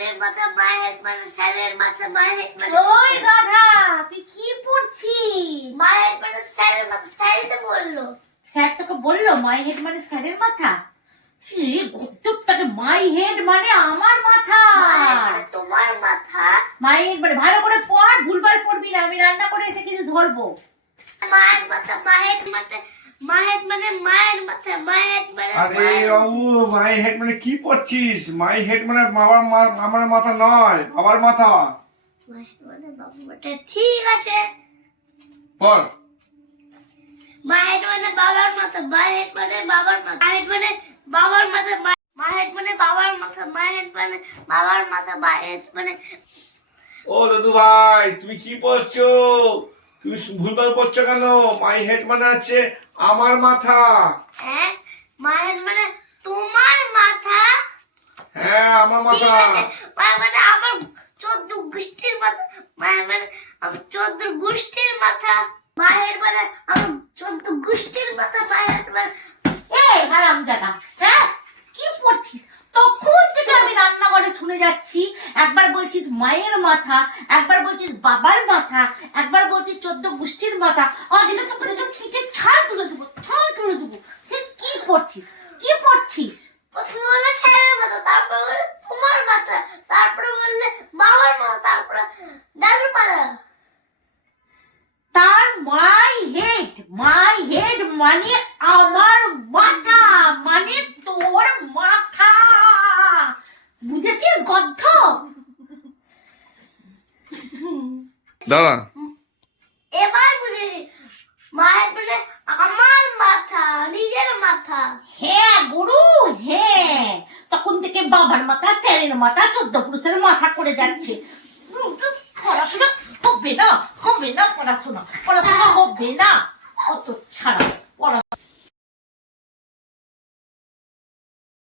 স্যারের মাথা মায়ের মানে স্যারের মাথা মায়ের মানে ওই গাধা তুই কি পড়ছিস? মায়ের মানে স্যারের মাথা স্যারই তো বলল। স্যার তোকে বলল মাই হেড মানে স্যারের মাথা? এ গদ্দপটাকে মাই হেড মানে আমার মাথা। মানে তোমার মাথা। মাই হেড মানে ভালো করে পড় ভুলভাল পড়বি না আমি রান্না করে এসে কিছু ধরবো। মায়ের মাথা মায়ের মাথা। মায়ের মানে মায়ের মাথা মায়ের মানে আরে বাবু মাই হেড মানে কি পড়ছিস মাই হেড মানে বাবার আমার মাথা নয় বাবার মাথা মানে ঠিক আছে মায়ের মানে বাবার মাথা মায়ের মানে বাবার মাথা মায়ের মানে বাবার মাথা মায়ের মানে বাবার মাথা মায়ের মানে বাবার মাথা মায়ের মানে ও দাদু ভাই তুমি কি পড়ছো তুমি ভুলভাল পড়ছো কেন? মাই হেড মানে আছে আমার মাথা। হ্যাঁ? মায়ের মানে তোমার মাথা। হ্যাঁ আমার মাথা। মায়ের মানে আমার চোদ্দ গোষ্ঠীর মাথা। মায়ের মানে আমার চোদ্দ গোষ্ঠীর মাথা। মায়ের মানে আমার চোদ্দ গোষ্ঠীর মাথা। মায়ের মানে এই হারাম জাদা হ্যাঁ কি পড়ছিস তখন থেকে আমি রান্নাঘরে শুনে যাচ্ছি। একবার বলছিস মায়ের মাথা একবার বলছিস বাবার মাথা একবার বলছিস চোদ্দ গোষ্ঠীর মাথা। তো খিচে ছাল তুলে দেবো ছাল তুলে দেবো। কি কি পড়ছিস? প্রথমে বললে স্যারের মাথা তারপরে বললে তোমার মাথা তারপরে বললে বাবার মাথা তারপরে দাদুর মাথা। তার মাই হেড মাই হেড মানে আমার মাথা মানে তোর মাথা দাঁড়া। এবার বুঝেছি। মায়ের মানে আমার মাথা নিজের মাথা। হ্যাঁ গুরু হ্যাঁ তখন থেকে বাবার মাথা স্যারের মাথা চোদ্দ পুরুষের মাথা করে যাচ্ছে। পড়াশোনা হবে না হবে না পড়াশোনা পড়াশোনা হবে না। অত ছাড়া পড়া